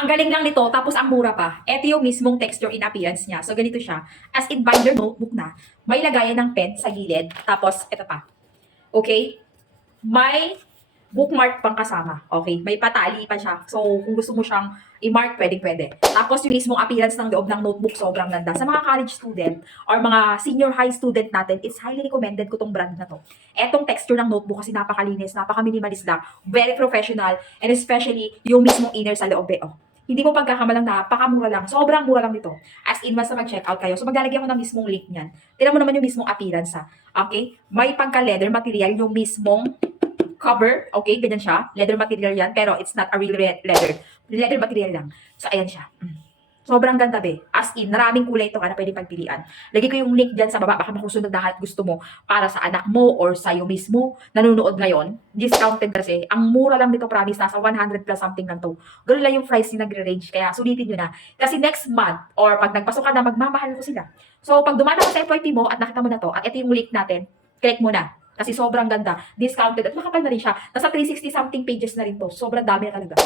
Ang galing lang nito, tapos ang mura pa. Ito yung mismong texture in appearance niya. So, ganito siya. As in binder notebook na. May lagayan ng pen sa gilid. Tapos, ito pa. Okay? May bookmark pang kasama. Okay? May patali pa siya. So, kung gusto mo siyang i-mark, pwede. Tapos, yung mismong appearance ng loob ng notebook, sobrang ganda. Sa mga college student or mga senior high student natin, it's highly recommended ko tong brand na to. Etong texture ng notebook kasi napakalinis, napaka-minimalist lang, very professional, and especially yung mismong inner sa loob. Oh. Hindi mo pagkakamalang napakamura lang. Sobrang mura lang nito. As in, basta mag-checkout kayo. So, maglalagay ako ng mismong link niyan. Tignan mo naman yung mismong appearance ha. Okay? May pagka-leather material yung mismong cover. Okay? Ganyan siya. Leather material yan. Pero it's not a real leather. Leather material lang. So, ayan siya. Sobrang ganda be. As in, maraming kulay ito ka na pwede pagpilian. Lagay ko yung link dyan sa baba. Baka makusunod na lahat gusto mo para sa anak mo or sa'yo mismo nanonood ngayon. Discounted kasi. Ang mura lang nito, promise. Nasa 100 plus something lang to. Ganun lang yung price yung nagre-range. Kaya sulitin nyo na. Kasi next month or pag nagpasok ka na, magmamahal ko sila. So, pag dumana ka sa FYP mo at nakita mo na to, at ito yung link natin, click mo na. Kasi sobrang ganda. Discounted. At makapal na rin siya. Nasa 360 something pages na rin to. Sobrang dami na talaga.